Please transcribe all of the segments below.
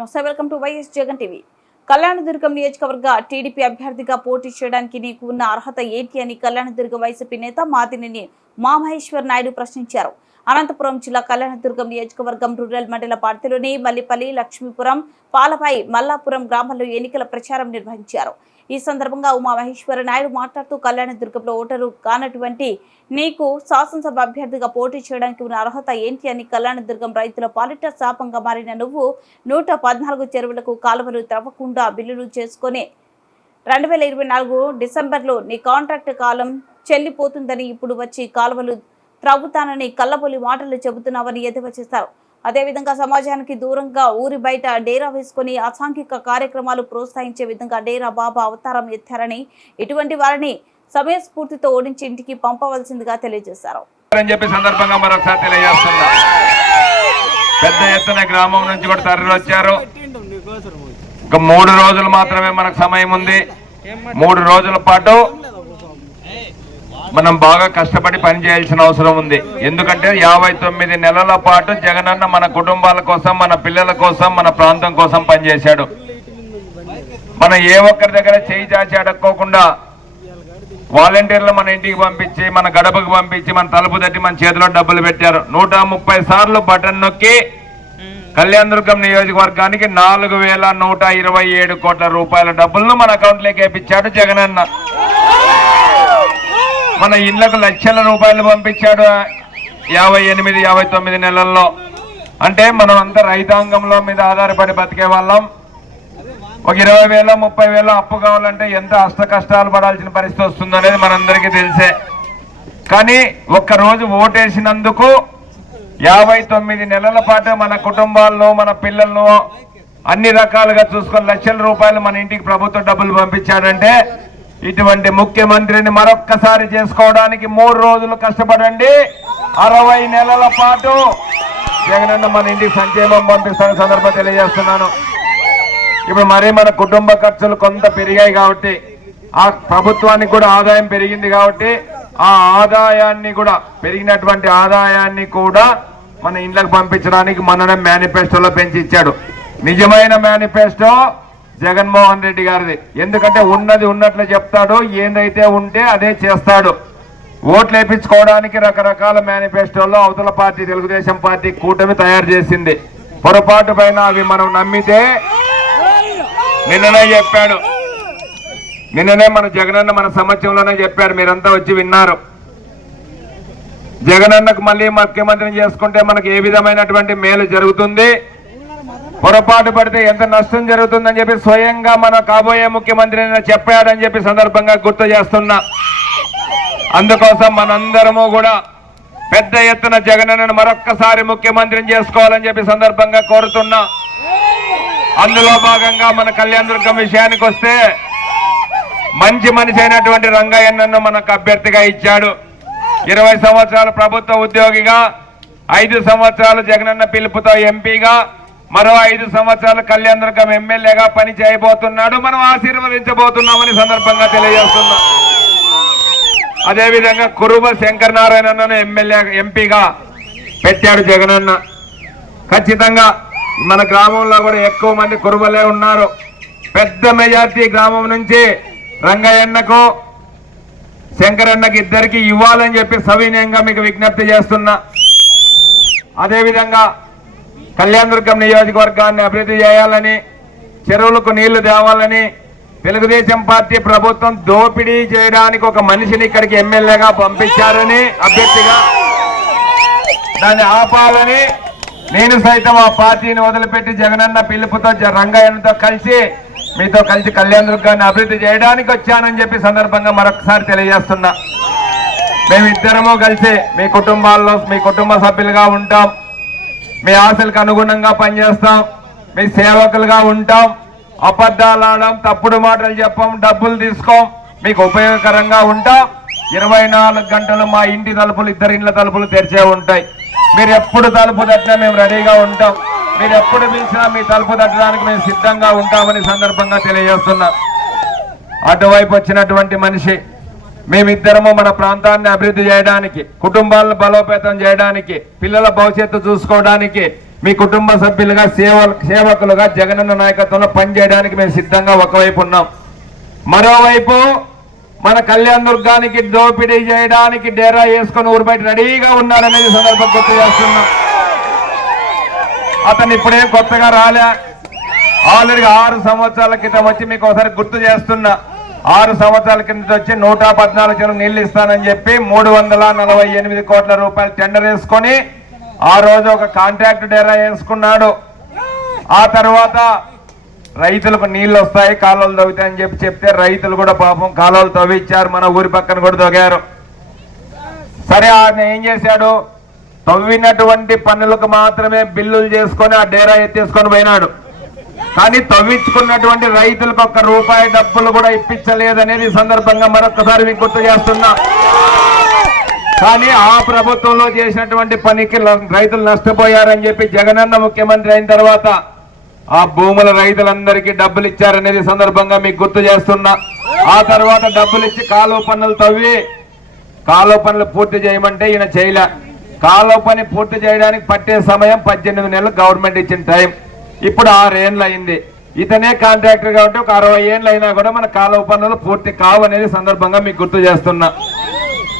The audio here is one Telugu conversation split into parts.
నమస్తే, welcome to YS Jagan TV. Kalyanadurgam నియోజకవర్గ టీడీపీ అభ్యర్థిగా పోటీ చేయడానికి నీకు ఉన్న అర్హత ఏంటి అని కళ్యాణదుర్గం వైసీపీ నేత మాదినేని మామహేశ్వర్ నాయుడు ప్రశ్నించారు. అనంతపురం జిల్లా కళ్యాణదుర్గం నియోజకవర్గం రూరల్ మండల పరిధిలోని మల్లిపల్లి, లక్ష్మీపురం, పాలపై, మల్లాపురం గ్రామాల్లో ఎన్నికల ప్రచారం నిర్వహించారు. ఈ సందర్భంగా ఉమామహేశ్వర నాయుడు మాట్లాడుతూ కళ్యాణదుర్గంలో ఓటరు కానటువంటి నీకు శాసనసభ అభ్యర్థిగా పోటీ చేయడానికి ఉన్న అర్హత ఏంటి అని, కళ్యాణదుర్గం రైతుల పాలిట శాపంగా మారిన నువ్వు 114 చెరువులకు కాలువలు త్రవ్వకుండా బిల్లులు చేసుకుని 2024 డిసెంబర్లో నీ కాంట్రాక్ట్ కాలం చెల్లిపోతుందని ఇప్పుడు వచ్చి కాలువలు త్రవ్వుతానని కల్లబొల్లి మాటలు చెబుతున్నావని ఎద్దేవా చేశారు. అదేవిధంగా సమాజానికి దూరంగా ఊరి బయట డేరా వేసుకుని అసాంఘిక కార్యక్రమాలు ప్రోత్సహించే విధంగా డేరా బాబా అవతారం ఎత్తారని, ఇటువంటి వారిని సమయస్ఫూర్తితో ఓడించి ఇంటికి పంపవలసిందిగా తెలియజేశారు. పెద్ద ఎత్తున గ్రామం నుంచి కూడా తరలి వచ్చారు. ఇంకా 3 రోజులు మాత్రమే మనకు సమయం ఉంది. 3 రోజుల పాటు మనం బాగా కష్టపడి పని చేయాల్సిన అవసరం ఉంది. ఎందుకంటే 59 నెలల పాటు జగనన్న మన కుటుంబాల కోసం, మన పిల్లల కోసం, మన ప్రాంతం కోసం పనిచేశాడు. మనం ఏ ఒక్కరి దగ్గర చేయి చాచి అడక్కోకుండా వాలంటీర్లు మన ఇంటికి పంపించి, మన గడపకు పంపించి, మన తలుపు తట్టి మన చేతిలో డబ్బులు పెట్టారు. 130 సార్లు బటన్ నొక్కి కళ్యాణదుర్గం నియోజకవర్గానికి 4127 కోట్ల రూపాయల డబ్బులను మన అకౌంట్లోకి వేపించాడు జగనన్న. మన ఇళ్లకు లక్షల రూపాయలు పంపించాడు 58-59 నెలల్లో. అంటే మనం అంతా రైతాంగంలో మీద ఆధారపడి బతికే వాళ్ళం. ఒక 20,000 30,000 అప్పు కావాలంటే ఎంత అష్ట కష్టాలు పడాల్సిన పరిస్థితి వస్తుందో అనేది మనందరికీ తెలిసే. కానీ ఒక్కరోజు ఓటేసినందుకు 59 నెలల పాటు మన కుటుంబాల్లో, మన పిల్లలను అన్ని రకాలుగా చూసుకొని లక్షల రూపాయలు మన ఇంటికి ప్రభుత్వం డబ్బులు పంపించాడంటే, ఇటువంటి ముఖ్యమంత్రిని మరొక్కసారి చేసుకోవడానికి 3 రోజులు కష్టపడండి. 60 నెలల పాటు జగనన్న మన ఇంటికి సంక్షేమం పంపిస్తున్న సందర్భం తెలియజేస్తున్నాను. ఇప్పుడు మరీ మన కుటుంబ ఖర్చులు కొంత పెరిగాయి కాబట్టి, ఆ ప్రభుత్వానికి కూడా ఆదాయం పెరిగింది కాబట్టి, ఆ ఆదాయాన్ని కూడా పెరిగినటువంటి ఆదాయాన్ని కూడా మన ఇంట్లోకి పంపించడానికి మననే మేనిఫెస్టోలో పెంచి ఇచ్చాడు. నిజమైన మేనిఫెస్టో జగన్మోహన్ రెడ్డి గారిది. ఎందుకంటే ఉన్నది ఉన్నట్లు చెప్తాడు, ఏదైతే ఉంటే అదే చేస్తాడు. ఓట్లు వేయించుకోవడానికి రకరకాల మేనిఫెస్టోల్లో అవతల పార్టీ, తెలుగుదేశం పార్టీ కూటమి తయారు చేసింది. పొరపాటు పైన అవి మనం నమ్మితే, నిన్ననే చెప్పాడు, నిన్ననే మన జగనన్న మన సమక్షంలోనే చెప్పాడు, మీరంతా వచ్చి విన్నారు. జగనన్నకు మళ్ళీ ముఖ్యమంత్రిని చేసుకుంటే మనకు ఏ విధమైనటువంటి మేలు జరుగుతుంది, పొరపాటు పడితే ఎంత నష్టం జరుగుతుందని చెప్పి స్వయంగా మన కాబోయే ముఖ్యమంత్రి చెప్పాడని చెప్పి సందర్భంగా గుర్తు చేస్తున్నా. అందుకోసం మనందరము కూడా పెద్ద ఎత్తున జగనన్నను మరొక్కసారి ముఖ్యమంత్రిని చేసుకోవాలని చెప్పి సందర్భంగా కోరుతున్నా. అందులో భాగంగా మన కళ్యాణదుర్గం విషయానికి వస్తే, మంచి మనిషి అయినటువంటి రంగయ్యను మనకు అభ్యర్థిగా ఇచ్చాడు. 20 సంవత్సరాలు ప్రభుత్వ ఉద్యోగిగా, 5 సంవత్సరాలు జగనన్న పిలుపుతో ఎంపీగా, మరో 5 సంవత్సరాలు కళ్యాణదుర్గం ఎమ్మెల్యేగా పని చేయబోతున్నాడు. మనం ఆశీర్వదించబోతున్నామని సందర్భంగా తెలియజేస్తున్నాం. అదేవిధంగా కురుబ శంకరనారాయణను ఎంపీగా పెట్టాడు జగనన్న. ఖచ్చితంగా మన గ్రామంలో కూడా ఎక్కువ మంది కురుబలే ఉన్నారు. పెద్ద మెజార్టీ గ్రామం నుంచి రంగయ్యన్నకు, శంకరన్నకి ఇద్దరికి ఇవ్వాలని చెప్పి సవినయంగా మీకు విజ్ఞప్తి చేస్తున్నా. అదేవిధంగా కళ్యాణదుర్గం నియోజకవర్గాన్ని అభివృద్ధి చేయాలని, చెరువులకు నీళ్లు తేవాలని, తెలుగుదేశం పార్టీ ప్రభుత్వం దోపిడీ చేయడానికి ఒక మనిషిని ఇక్కడికి ఎమ్మెల్యేగా పంపించారని, అభ్యర్థిగా దాన్ని ఆపాలని నేను సైతం ఆ పార్టీని వదిలిపెట్టి జగనన్న పిలుపుతో రంగయ్యతో కలిసి మీతో కలిసి కళ్యాణదుర్గాన్ని అభివృద్ధి చేయడానికి వచ్చానని చెప్పి సందర్భంగా మరొకసారి తెలియజేస్తున్నా. మేమిద్దరము కలిసి మీ కుటుంబాల్లో, మీ కుటుంబ సభ్యులుగా ఉంటాం, మీ ఆశలకు అనుగుణంగా పనిచేస్తాం, మీ సేవకులుగా ఉంటాం. అబద్ధాలు ఆడాం, తప్పుడు మాటలు చెప్పాం, డబ్బులు తీసుకోం, మీకు ఉపయోగకరంగా ఉంటాం. 24 గంటలు మా ఇంటి తలుపులు, ఇద్దరి ఇండ్ల తలుపులు తెరిచే ఉంటాయి. మీరు ఎప్పుడు తలుపు తట్టినా మేము రెడీగా ఉంటాం. మీరు ఎప్పుడు పిలిచినా మీ తలుపు తట్టడానికి మేము సిద్ధంగా ఉంటామని సందర్భంగా తెలియజేస్తున్నా. అటువైపు వచ్చినటువంటి మనిషి, మేమిద్దరము మన ప్రాంతాన్ని అభివృద్ధి చేయడానికి, కుటుంబాలను బలోపేతం చేయడానికి, పిల్లల భవిష్యత్తు చూసుకోవడానికి, మీ కుటుంబ సభ్యులుగా సేవకులుగా జగనన్న నాయకత్వంలో పనిచేయడానికి మేము సిద్ధంగా ఒకవైపు ఉన్నాం. మరోవైపు మన కళ్యాణ దుర్గానికి దోపిడీ చేయడానికి డేరా వేసుకొని ఊరు బయట రెడీగా ఉన్నారనేది సందర్భం గుర్తు చేస్తున్నాం. అతను ఇప్పుడేం కొత్తగా రాలే, ఆల్రెడీ 6 సంవత్సరాల క్రితం వచ్చి మీకు ఒకసారి గుర్తు చేస్తున్నా. 6 సంవత్సరాల కింద వచ్చి 114 చెరువు నీళ్లు ఇస్తానని చెప్పి 348 కోట్ల రూపాయలు టెండర్ వేసుకొని ఆ రోజు ఒక కాంట్రాక్ట్ డేరా వేసుకున్నాడు. ఆ తర్వాత రైతులకు నీళ్లు వస్తాయి, కాలువలు తవ్వుతాయని చెప్తే రైతులు కూడా పాపం కాలువలు తవ్విచ్చారు, మన ఊరి పక్కన కూడా తవ్వారు. సరే ఆయన ఏం చేశాడు, తవ్వినటువంటి పనులకు మాత్రమే బిల్లులు చేసుకొని ఆ డేరా ఎత్తేసుకొని పోయినాడు. కానీ తవ్వించుకున్నటువంటి రైతులకు ₹1 డబ్బులు కూడా ఇప్పించలేదనేది సందర్భంగా మరొకసారి మీకు గుర్తు చేస్తున్నా. కానీ ఆ ప్రభుత్వంలో చేసినటువంటి పనికి రైతులు నష్టపోయారని చెప్పి జగనన్న ముఖ్యమంత్రి అయిన తర్వాత ఆ భూముల రైతులందరికీ డబ్బులు ఇచ్చారనేది సందర్భంగా మీకు గుర్తు చేస్తున్నా. ఆ తర్వాత డబ్బులు ఇచ్చి కాలువ పనులు తవ్వి కాలువ పనులు పూర్తి చేయమంటే ఈయన చేయలే. కాలువ పని పూర్తి చేయడానికి పట్టే సమయం 18 నెలలు గవర్నమెంట్ ఇచ్చిన టైం. ఇప్పుడు 6 ఏళ్ళు అయింది. ఇతనే కాంట్రాక్టర్ గా ఉంటే ఒక 60 ఏళ్ళు అయినా కూడా మన కాలువ పనులు పూర్తి కావు అనేది సందర్భంగా మీకు గుర్తు చేస్తున్నా.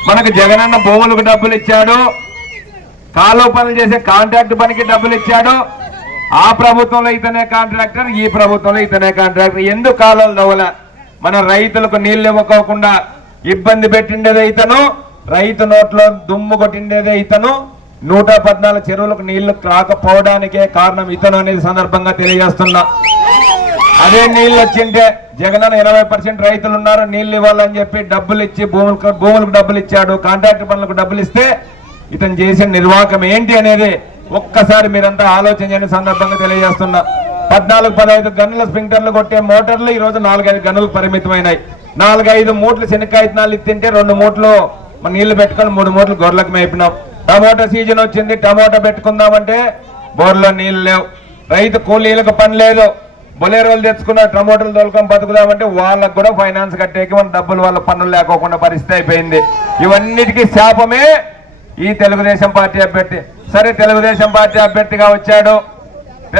మనకు జగనన్న భూములకు డబ్బులు ఇచ్చాడు, కాలువ పనులు చేసే కాంట్రాక్ట్ పనికి డబ్బులు ఇచ్చాడు. ఆ ప్రభుత్వంలో ఇతనే కాంట్రాక్టర్, ఈ ప్రభుత్వంలో ఇతనే కాంట్రాక్టర్. ఎందుకు కాలువలు తవ్వలే? మన రైతులకు నీళ్లు ఇవ్వకోకుండా ఇబ్బంది పెట్టిండేదే ఇతను, రైతు నోట్లో దుమ్ము కొట్టిండేదే ఇతను, 114 చెరువులకు నీళ్లు రాకపోవడానికే కారణం ఇతను అనేది సందర్భంగా తెలియజేస్తున్నా. అదే నీళ్లు వచ్చింటే జగనన్న 80% రైతులు ఉన్నారు, నీళ్లు ఇవ్వాలని చెప్పి డబ్బులు ఇచ్చి భూములకు డబ్బులు ఇచ్చాడు, కాంట్రాక్ట్ పనులకు డబ్బులు ఇస్తే ఇతను చేసిన నిర్వాహకం ఏంటి అనేది ఒక్కసారి మీరంతా ఆలోచన చేయని సందర్భంగా తెలియజేస్తున్నా. 14-15 గన్నుల స్ప్రింక్లర్లు కొట్టే మోటార్లు ఈ రోజు 4-5 గన్నులకు పరిమితమైనాయి. 4-5 మూట్లు శనక్కాయత్నాలు ఇత్తింటే 2 మూట్లు నీళ్లు పెట్టుకొని 3 మూట్లు గొర్రెలకు మేపినాం. టమోటా సీజన్ వచ్చింది, టమోటా పెట్టుకుందామంటే బోర్లో నీళ్లు లేవు, రైతు కూలీలకు పని లేదు, బొలేరోలు తెచ్చుకున్న టమోటాలు తోలుకొని బతుకుదామంటే వాళ్ళకు కూడా ఫైనాన్స్ కట్టేకి మన డబ్బులు వాళ్ళ పన్నులు లేకోకుండా పరిస్థితి అయిపోయింది. ఇవన్నిటికీ శాపమే ఈ తెలుగుదేశం పార్టీ అభ్యర్థి. సరే, తెలుగుదేశం పార్టీ అభ్యర్థిగా వచ్చాడు,